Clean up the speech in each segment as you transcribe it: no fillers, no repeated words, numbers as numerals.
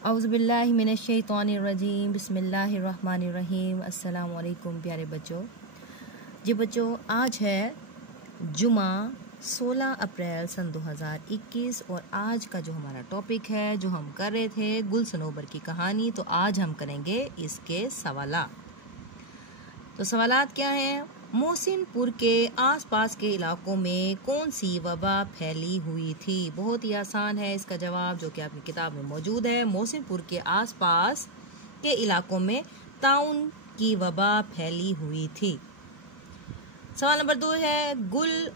اعوذ باللہ من الشیطان الرجیم بسم اللہ الرحمن الرحیم۔ السلام علیکم پیارے بچوں۔ جی بچوں، آج ہے جمعہ 16 اپریل سن 2021 اور آج کا جو ہمارا ٹاپک ہے جو ہم کر رہے تھے گل صنوبر کی کہانی، تو آج ہم کریں گے اس کے سوالات۔ تو سوالات کیا ہیں؟ محسن پور کے آس پاس کے علاقوں میں کون سی وبا پھیلی ہوئی تھی؟ بہت ہی آسان ہے اس کا جواب، جو کہ آپ کی کتاب میں موجود ہے۔ محسن پور کے آس پاس کے علاقوں میں طاعون کی وبا پھیلی ہوئی تھی۔ سوال نمبر 2 ہے، گل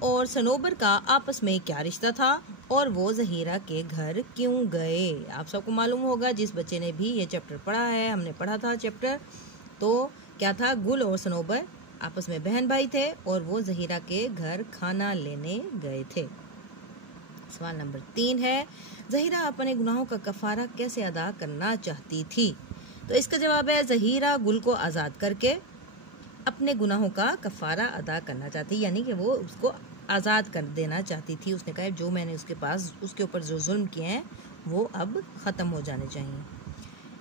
اور صنوبر کا آپس میں کیا رشتہ تھا اور وہ زہیرہ کے گھر کیوں گئے؟ آپ سب کو معلوم ہوگا، جس بچے نے بھی یہ چیپٹر پڑھا ہے، ہم نے پڑھا تھا چیپٹر، تو کیا تھا؟ گل اور صنوبر آپس میں بہن بھائی تھے اور وہ زہیرہ کے گھر کھانا لینے گئے تھے۔ سوال نمبر 3 ہے، زہیرہ اپنے گناہوں کا کفارہ کیسے ادا کرنا چاہتی تھی؟ تو اس کا جواب ہے، زہیرہ گل کو آزاد کر کے اپنے گناہوں کا کفارہ ادا کرنا چاہتی، یعنی کہ وہ اس کو آزاد کر دینا چاہتی تھی۔ اس نے کہا جو میں نے اس کے اوپر جو ظلم کیے ہیں وہ اب ختم ہو جانے چاہیے۔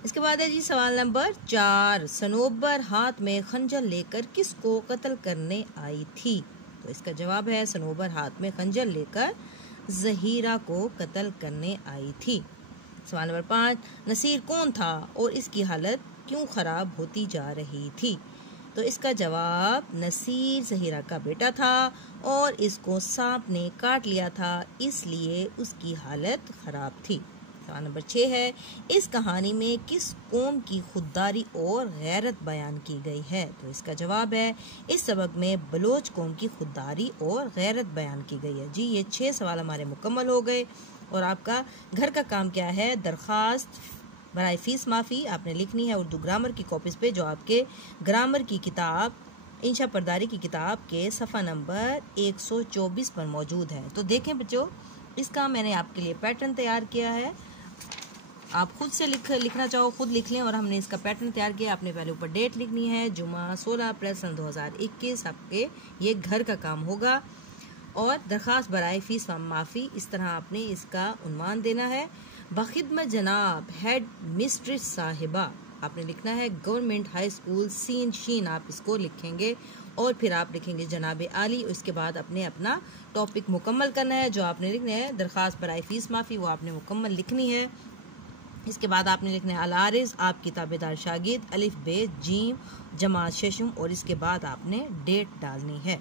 اس کے بعد ہے جی سوال نمبر 4، صنوبر ہاتھ میں خنجر لے کر کس کو قتل کرنے آئی تھی؟ تو اس کا جواب ہے، صنوبر ہاتھ میں خنجر لے کر زہیرہ کو قتل کرنے آئی تھی۔ سوال نمبر 5، نصیر کون تھا اور اس کی حالت کیوں خراب ہوتی جا رہی تھی؟ تو اس کا جواب، نصیر زہیرہ کا بیٹا تھا اور اس کو سانپ نے کاٹ لیا تھا، اس لیے اس کی حالت خراب تھی۔ سوال نمبر 6 ہے، اس کہانی میں کس قوم کی خودداری اور غیرت بیان کی گئی ہے؟ تو اس کا جواب ہے، اس سبق میں بلوچ قوم کی خودداری اور غیرت بیان کی گئی ہے۔ جی یہ 6 سوال ہمارے مکمل ہو گئے اور آپ کا گھر کا کام کیا ہے؟ درخواست برائے فیس معافی آپ نے لکھنی ہے اردو گرامر کی کاپیز پہ، جو آپ کے گرامر کی کتاب انشا پرداری کی کتاب کے صفحہ نمبر 124 پر موجود ہے۔ تو دیکھیں بچوں، اس کا میں نے آپ کے لیے پیٹرن تیار کیا ہے، آپ خود سے لکھنا چاہو خود لکھ لیں، اور ہم نے اس کا پیٹرن تیار کیا۔ آپ نے پہلے اوپر ڈیٹ لکھنی ہے، جمعہ 16 اپریل سن 2021، آپ کے یہ گھر کا کام ہوگا۔ اور درخواست برائے فیس معافی، اس طرح آپ نے اس کا عنوان دینا ہے، بخدمت جناب ہیڈ مسٹریس صاحبہ، آپ نے لکھنا ہے گورنمنٹ ہائی اسکول سین شین، آپ اس کو لکھیں گے، اور پھر آپ لکھیں گے جناب عالی، اس کے بعد اپنے اپنا ٹاپک مکمل کرنا ہے جو آپ نے لکھنا ہے۔ درخواست برائے فیس معافی وہ آپ نے مکمل لکھنی ہے۔ اس کے بعد آپ نے لکھنا ہے العارض، آپ کی تابعدار شاگرد، الف ب جیم جماعت ششم، اور اس کے بعد آپ نے ڈیٹ ڈالنی ہے۔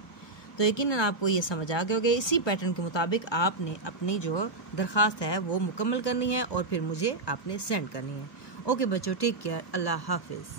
تو یقیناً آپ کو یہ سمجھ آ گیا ہوگا، اسی پیٹرن کے مطابق آپ نے اپنی جو درخواست ہے وہ مکمل کرنی ہے اور پھر مجھے آپ نے سینڈ کرنی ہے۔ اوکے بچوں، ٹیک کیئر، اللہ حافظ۔